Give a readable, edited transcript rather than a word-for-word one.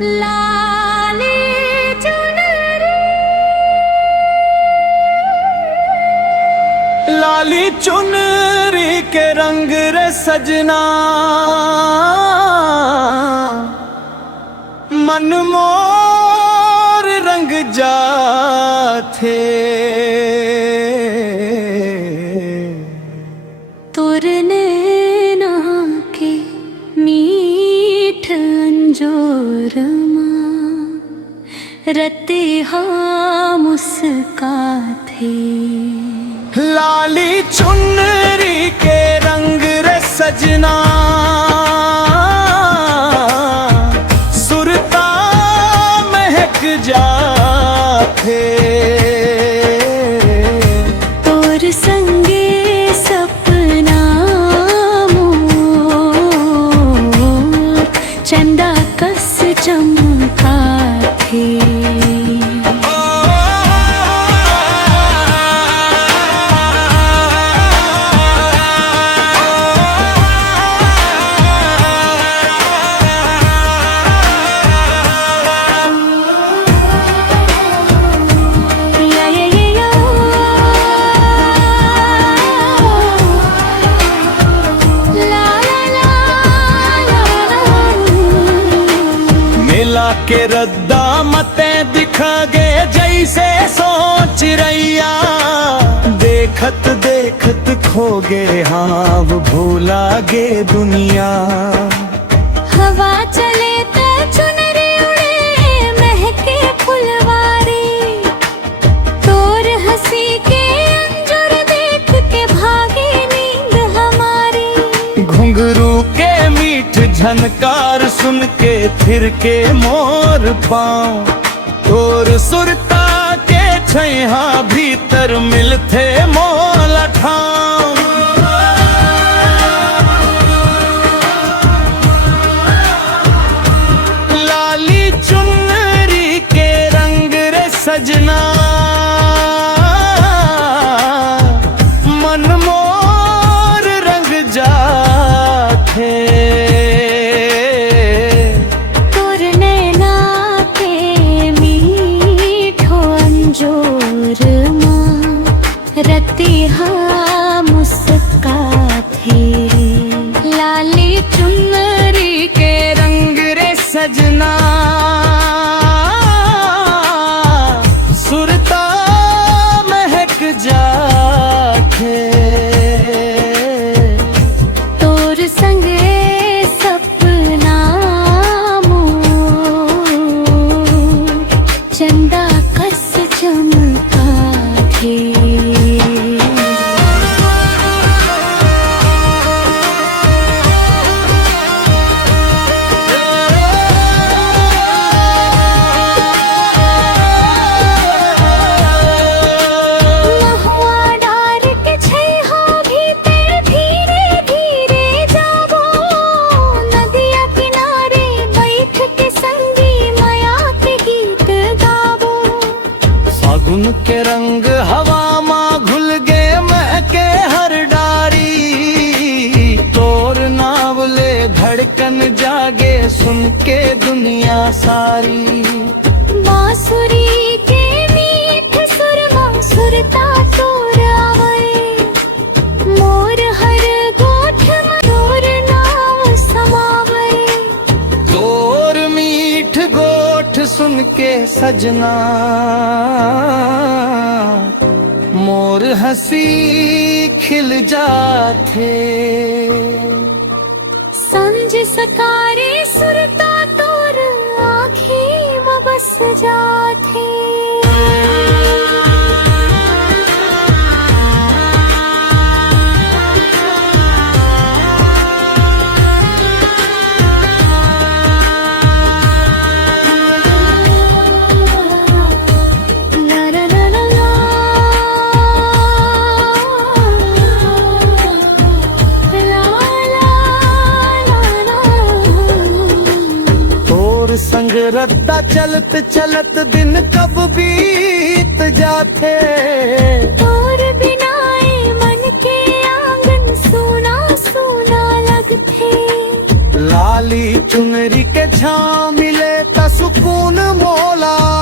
लाली चुनरी, लाली चुनरी के रंग रे सजना, मन मोर रंग जाथे। तोर नैना के मीठ अंजोर मां रते हाँ मुस्काथे। लाली चुनरी के रंग रे सजना, सुरता महक जाथे। तोर संगे सपना मोर चंदा कस चमकाथे। के रद्दा मते दिखागे जैसे सोच रैया, देखत देखत खोगे हाँ भूलागे दुनिया। हवा चले ते चुनरी उड़े महके फुलवारी, तोर हंसी के अंजुर देख के भागे नींद हमारी। घुंघरू के मीठ झनकार सुन के फिर के मोर पाँव, तोर सुरता के छैहा भीतर मिलथे मोल ठाव। लाली चुनरी के रंग रे सजना, मन मोर रंग जाथे। रते हाँ मुस्काथे। लाली चुनरी के रंग रे सजना, सुरता महक जाथे। तोर संगे सपना मोर चंदा कस चमकाथे। फागुन के रंग हवा माँ घुल गे महके हर डारी, तोर नावले धड़कन जागे सुन के दुनिया सारी। बांसुरी के मीठ सुर मां सुरता तोर आवे, मोर हर गोठ में तोर नाम समावे। तोर मीठ गोठ सुन के सजना, मोर हंसी खिल जाथे। संज सकारे सुरता तोर आँखी में बस जाथे। संग रद्दा चलत चलत दिन कब बीत जाथे। तोर बिनाए मन के आंगन सूना सूना लगथे। लाली चुनरी के छाँव मिले त ला